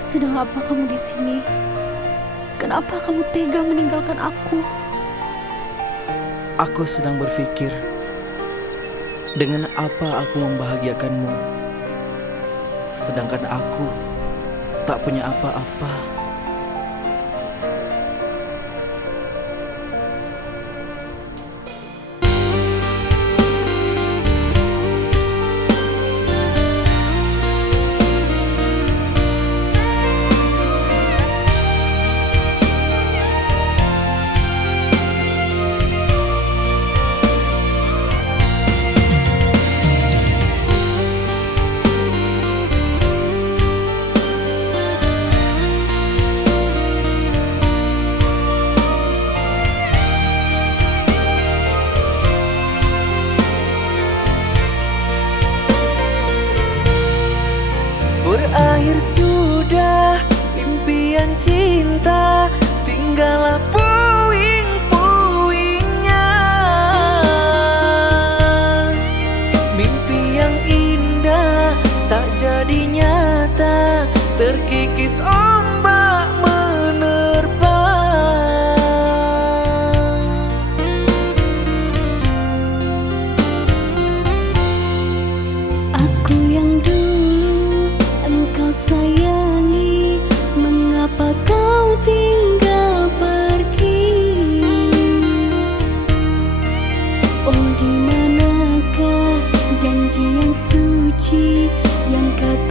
Sedang apa kamu di sini? Kenapa kamu tega meninggalkan aku? Aku sedang berpikir, dengan apa aku membahagiakanmu, sedangkan aku tak punya apa-apa. Berakhir sudah impian cinta, tinggallah puing-puingnya. Mimpi yang indah tak jadi nyata, terkikis ombak menerpa. Aku yang dulu engkau sayangi, mengapa kau tinggal pergi? Oh, di manakah janji yang suci yang kata